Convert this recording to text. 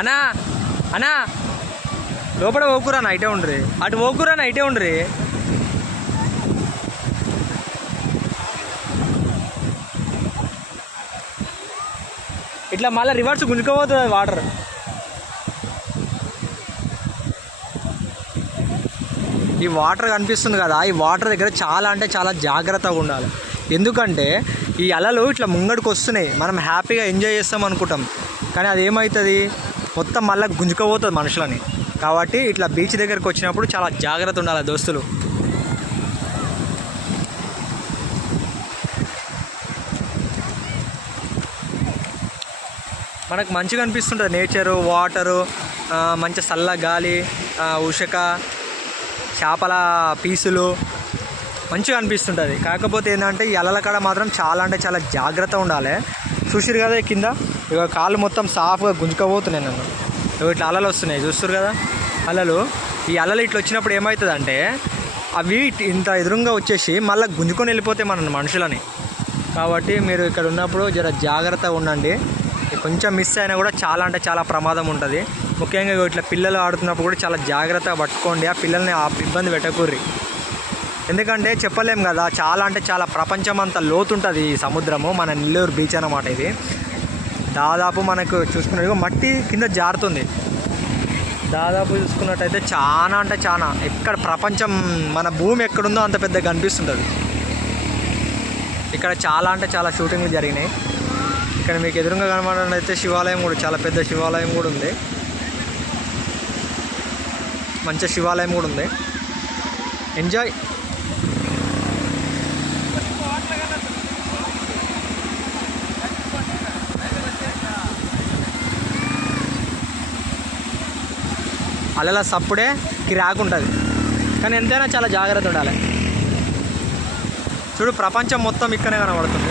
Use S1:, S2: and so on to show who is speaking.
S1: అన్నా అన్నా లోపల ఓకురా నైటే ఉండ్రి. అటు ఓకురా నైటే ఉండ్రి. ఇట్లా మళ్ళీ రివర్స్ గుంజుకోపోతుంది వాటర్ ఈ వాటర్ కనిపిస్తుంది కదా ఈ వాటర్ దగ్గర చాలా అంటే చాలా జాగ్రత్తగా ఉండాలి. ఎందుకంటే ఈ అలలు ఇట్లా ముంగడికి వస్తున్నాయి. మనం హ్యాపీగా ఎంజాయ్ చేస్తాం అనుకుంటాం. కానీ అది ఏమవుతుంది? మొత్తం మళ్ళీ గుంజుకోపోతుంది మనుషులని. కాబట్టి ఇట్లా బీచ్ దగ్గరకు వచ్చినప్పుడు చాలా జాగ్రత్త ఉండాలి దోస్తులు. మనకు మంచిగా అనిపిస్తుంటుంది నేచరు వాటరు మంచి చల్ల గాలి ఉషక చేపల పీసులు మంచిగా అనిపిస్తుంటుంది. కాకపోతే ఏంటంటే ఈ అలల కాడ మాత్రం చాలా అంటే చాలా జాగ్రత్త ఉండాలి. చూసిరు కదా కింద? ఇక కాళ్ళు మొత్తం సాఫ్గా గుంజుకపోతున్నాయి నన్ను. ఇగో ఇట్లా అలలు వస్తున్నాయి చూస్తారు కదా? అలలు. ఈ అలలు ఇట్లా వచ్చినప్పుడు ఏమవుతుందంటే అవి ఇట్- ఇంత ఎదురుగా వచ్చేసి మళ్ళీ గుంజుకొని వెళ్ళిపోతాయి మన మనుషులని. కాబట్టి మీరు ఇక్కడ ఉన్నప్పుడు జర జాగ్రత్తగా ఉండండి. కొంచెం మిస్ అయినా కూడా చాలా అంటే చాలా ప్రమాదం ఉంటుంది. ముఖ్యంగా ఇట్లా పిల్లలు ఆడుతున్నప్పుడు కూడా చాలా జాగ్రత్తగా పట్టుకోండి. ఆ పిల్లల్ని ఆ ఇబ్బంది పెట్టకూర్రి. ఎందుకంటే చెప్పలేం కదా చాలా అంటే చాలా ప్రపంచం అంత లోతుంటుంది ఈ సముద్రము మన నెల్లూరు బీచ్ అనమాట ఇది. దాదాపు మనకు చూసుకున్న మట్టి కింద జారుతుంది. దాదాపు చూసుకున్నట్టయితే చాలా అంటే చాలా ఎక్కడ ప్రపంచం మన భూమి ఎక్కడుందో అంత పెద్దగా కనిపిస్తుంటుంది. ఇక్కడ చాలా అంటే చాలా షూటింగ్లు జరిగినాయి. ఇక్కడ మీకు ఎదురుగా కనబడడం అయితే శివాలయం కూడా చాలా పెద్ద శివాలయం కూడా ఉంది. మంచి శివాలయం కూడా ఉంది. ఎంజాయ్ అలల సప్పుడే కిరాకు ఉంటుంది కానీ ఎంతైనా చాలా జాగ్రత్త ఉండాలి. చూడు ప్రపంచం మొత్తం ఇక్కడనే కనబడుతుంది.